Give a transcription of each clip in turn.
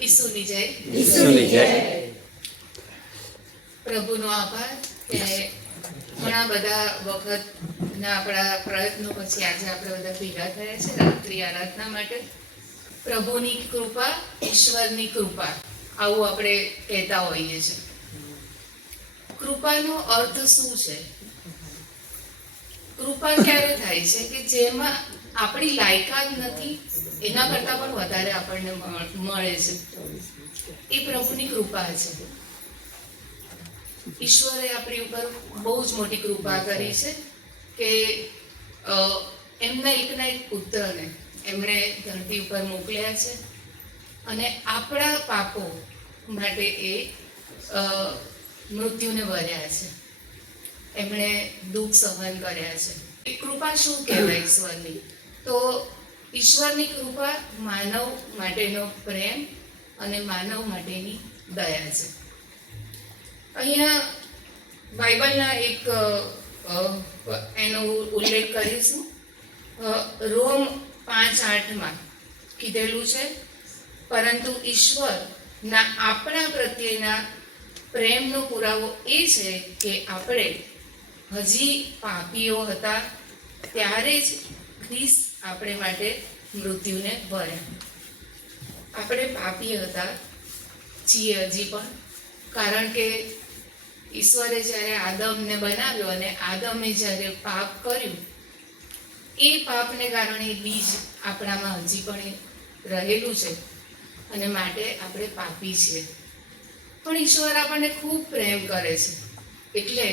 ઈસુની જય. ઈસુની જય. પ્રભુનો આભાર કે ઘણા બધા વખતના આપણા પ્રયત્નો પછી આજે આપણે બધા ભેગા થયા છે રાત્રિ આરાધના માટે. પ્રભુની કૃપા, ઈશ્વરની કૃપા, આવું આપણે કહેતા હોઈએ છીએ. કૃપાનો અર્થ શું છે? કૃપા ક્યારે થાય છે કે જેમાં આપણી લાયકાત નથી, એના કરતાં પણ વધારે આપણને મળે છે. એ પ્રભુની કૃપા છે. ઈશ્વરે આપણી ઉપર બહુ જ મોટી કૃપા કરી છે કે એમના એકના એક પુત્રને એમણે ધરતી ઉપર મોકલ્યા છે અને આપણા પાપો માટે એ મૃત્યુને વર્યા છે. એમણે દુઃખ સહન કર્યા છે. એ કૃપા શું કહેવાય ઈશ્વરની? તો ઈશ્વરની કૃપા માનવ માટેનો પ્રેમ અને માનવ માટેની દયા છે. અહીંયા બાઇબલના એક એનો ઉલ્લેખ કરીશું. રોમ 5:8 કીધેલું છે, પરંતુ ઈશ્વરના આપણા પ્રત્યેના પ્રેમનો પુરાવો એ છે કે આપણે હજી પાપીઓ હતા ત્યારે જ ખ્રિસ્ત આપણે માટે મૃત્યુને વર્યા. આપણે પાપી હતા છીએ હજી પણ, કારણ કે ઈશ્વરે જ્યારે આદમને બનાવ્યો અને આદમે જ્યારે પાપ કર્યું, એ પાપને કારણે બીજ આપણામાં હજી પણ રહેલું છે અને માટે આપણે પાપી છીએ. પણ ઈશ્વર આપણને ખૂબ પ્રેમ કરે છે, એટલે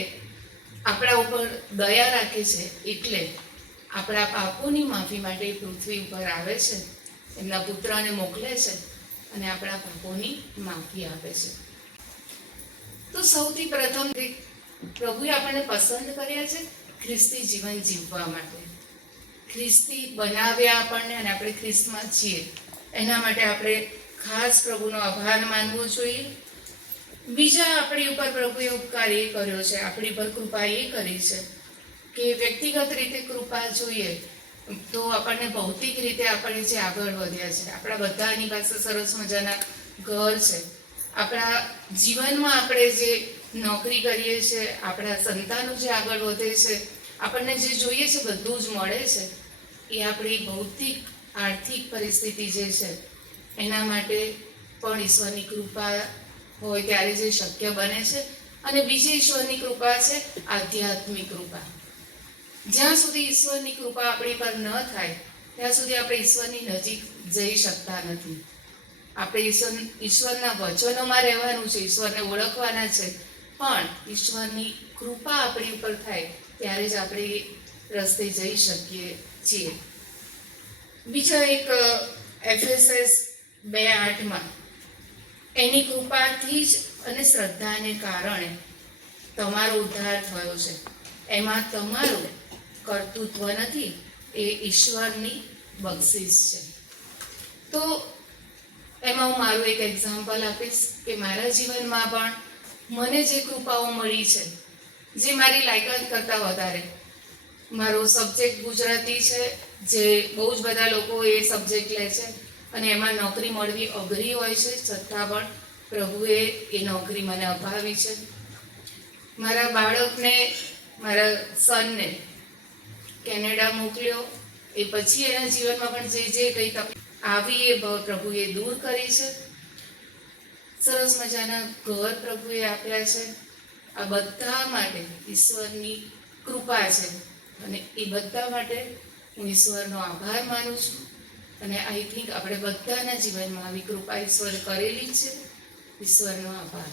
આપણા ઉપર દયા રાખે છે, એટલે આપણા પાપોની માફી માટે પૃથ્વી ઉપર આવે છે, એમના પુત્રને મોકલે છે અને આપણા પાપોની માફી આપે છે. તો સૌથી પ્રથમ પ્રભુએ આપણને પસંદ કર્યા છે ખ્રિસ્તી જીવન જીવવા માટે. ખ્રિસ્તી બનાવ્યા આપણને અને આપણે ખ્રિસ્તમાં છીએ. એના માટે આપણે ખાસ પ્રભુનો આભાર માનવો જોઈએ. બીજા આપણી ઉપર પ્રભુએ ઉપકાર એ કર્યો છે, આપણી પર કૃપા એ કરી છે કે વ્યક્તિગત રીતે કૃપા જોઈએ તો આપણને ભૌતિક રીતે આપણે જે આગળ વધ્યા છે, આપણા બધાની પાસે સરસ મજાના ઘર છે, આપણા જીવનમાં આપણે જે નોકરી કરીએ છીએ, આપણા સંતાનો જે આગળ વધે છે, આપણને જે જોઈએ છે બધું જ મળે છે. એ આપણી ભૌતિક આર્થિક પરિસ્થિતિ જે છે એના માટે પણ ઈશ્વરની કૃપા હોય ત્યારે જે શક્ય બને છે. અને બીજી ઈશ્વરની કૃપા છે આધ્યાત્મિક કૃપા. જ્યાં સુધી ઈશ્વરની કૃપા આપણી પર ન થાય ત્યાં સુધી આપણે ઈશ્વરની નજીક જઈ શકતા નથી. આપણે ઈશ્વરના વચનોમાં રહેવાનું છે, ઈશ્વરને ઓળખવાના છે, પણ ઈશ્વરની કૃપા આપણી ઉપર થાય ત્યારે જ આપણે રસ્તે જઈ શકીએ છીએ. બીજા એક એફેસસ 2:8 એની કૃપાથી જ અને શ્રદ્ધાને કારણે તમારો ઉદ્ધાર થયો છે, એમાં તમારું કર્તૃત્વ નથી, એ ઈશ્વરની બક્ષિસ છે. તો એમાં હું મારું એક એક્ઝામ્પલ આપીશ કે મારા જીવનમાં પણ મને જે કૃપાઓ મળી છે, જે મારી લાયકાત કરતાં વધારે. મારો સબ્જેક્ટ ગુજરાતી છે, જે બહુ જ બધા લોકો એ સબ્જેક્ટ લે છે અને એમાં નોકરી મળવી અઘરી હોય છે, છતાં પણ પ્રભુએ એ નોકરી મને અપાવી છે. મારા બાળકને, મારા સનને કેનેડા મોકલ્યો, એ પછી એના જીવનમાં પણ જે જે કંઈ તકલીફ આવી એ પ્રભુએ દૂર કરી છે. સરસ મજાના ઘર પ્રભુએ આપ્યા છે. આ બધા માટે ઈશ્વરની કૃપા છે અને એ બધા માટે હું ઈશ્વરનો આભાર માનું છું. અને આઈ થિંક આપણે બધાના જીવનમાં આવી કૃપા ઈશ્વરે કરેલી છે. ઈશ્વરનો આભાર.